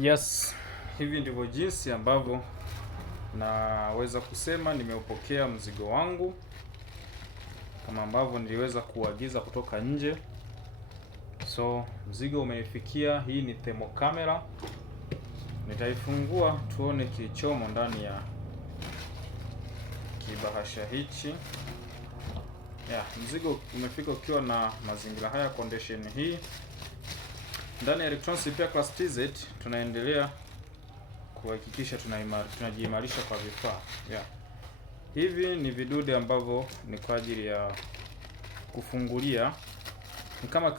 Yes, hivi ndivyo jinsi ambavyo naweza kusema nimeupokea mzigo wangu, kama ambavyo niliweza kuagiza kutoka nje. So mzigo umenifikia. Hii ni thermocamera. Nitaifungua tuone kilichomo ndani ya kibahasha hichi. Mzigo umefika ukiwa na mazingira haya, condition hii. Ndani ya Electronics Repair Class TZ tunaendelea kuhakikisha tunajiimarisha kwa vifaa. Hivi ni vidude ambavyo ni kwa ajili ya kufungulia, ni kama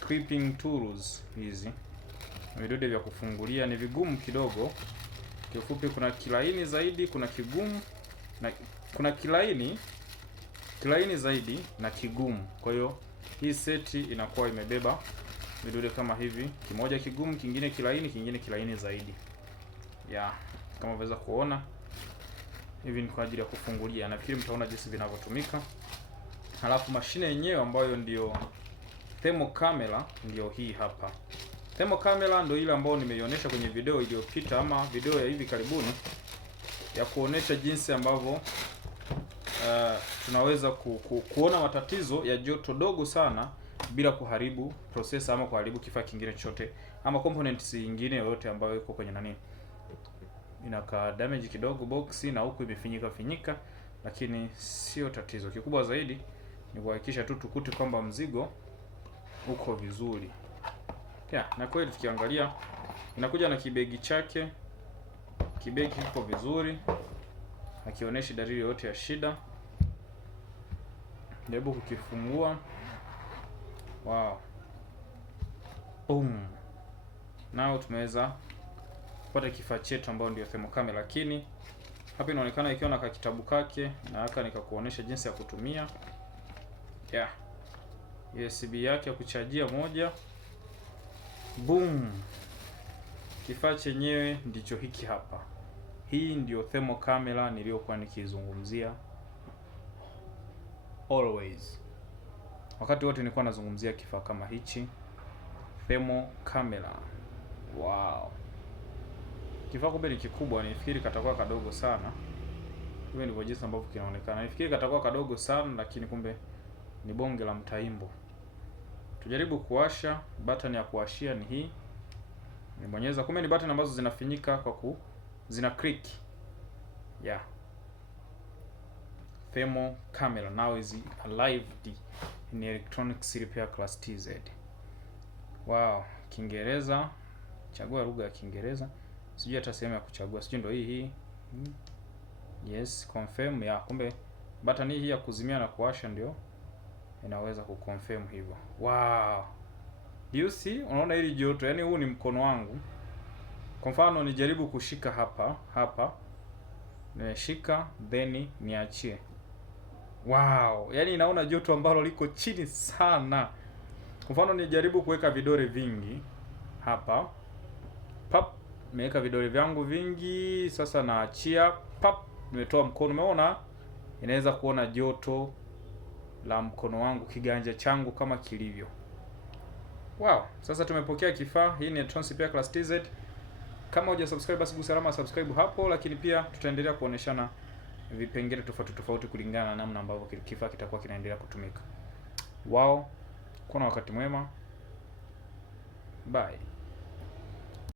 clipping tools. Hizi vidude vya kufungulia ni vigumu kidogo. Kiufupi, kuna kilaini zaidi, kuna kigumu, na kuna kilaini zaidi na kigumu. Kwa hiyo hii seti inakuwa imebeba vidude kama hivi, kimoja kigumu, kingine kilaini, kingine kilaini zaidi. Kama unaweza kuona, hivi ni kwa ajili ya kufungulia. Nafikiri mtaona jinsi vinavyotumika. Halafu mashine yenyewe ambayo ndio thermocamera ndio hii hapa. Thermocamera ndio ile ambayo nimeionyesha kwenye video iliyopita, ama video ya hivi karibuni, ya kuonesha jinsi ambavyo tunaweza kuona matatizo ya joto dogo sana bila kuharibu processor ama kuharibu kifaa kingine chochote ama components nyingine yoyote ambayo iko kwenye nani. Inakaa damage kidogo box na huku imefinyika, lakini sio tatizo. Kikubwa zaidi ni kuhakikisha tu tukute kwamba mzigo uko vizuri. Na kweli tukiangalia inakuja na kibegi chake. Kibegi kipo vizuri, hakionyeshi dalili yoyote ya shida. Jaribu kukifungua. Wow. Boom. Nao tumeweza kupata kifaa chetu ambao ndio thermocamera, lakini hapa inaonekana ikiwa na kitabu kake, na haka nikakuonesha jinsi ya kutumia. USB yake ya kuchajia moja. Boom. Kifaa chenyewe ndicho hiki hapa. Hii ndio thermocamera niliyokuwa nikizungumzia always. Wakati wote nilikuwa nazungumzia kifaa kama hichi, thermocamera. Wow. Kifaa kumbe ni kikubwa. Nifikiri katakuwa kadogo sana. Kumbe ndivyo jinsi ambavyo kinaonekana. Nifikiri katakuwa kadogo sana, lakini kumbe ni bonge la mtaimbo. Tujaribu kuwasha. Button ya kuwashia ni hii. Nibonyeza. Kumbe ni button ambazo zinafinyika kwa zina click. Thermocamera now is alive in Electronics Repair Class TZ. Wow, Kiingereza. Chagua lugha ya Kiingereza. Sijui hata sehemu ya kuchagua. Sijui ndio hii. Yes, confirm. Kumbe button hii ya kuzimia na kuwasha ndio inaweza kuconfirm hivyo. Wow. You see, unaona hili joto, yani huu ni mkono wangu. Kwa mfano nijaribu kushika hapa. Nimeshika then niachie. Wow, yani inaona joto ambalo liko chini sana. Kwa mfano nijaribu kuweka vidole vingi hapa. Pap, nimeweka vidole vyangu vingi, sasa naachia. Pap, nimetoa mkono. Umeona? Inaweza kuona joto la mkono wangu, kiganja changu kama kilivyo. Wow, sasa tumepokea kifaa. Hii ni Electronics Repair Class TZ. Kama hujasubscribe basi gusa alama subscribe hapo, lakini pia tutaendelea kuoneshana vipengele tofauti kulingana na namna ambavyo kifaa kitakuwa kinaendelea kutumika. Wow, kuna wakati mwema. Bye.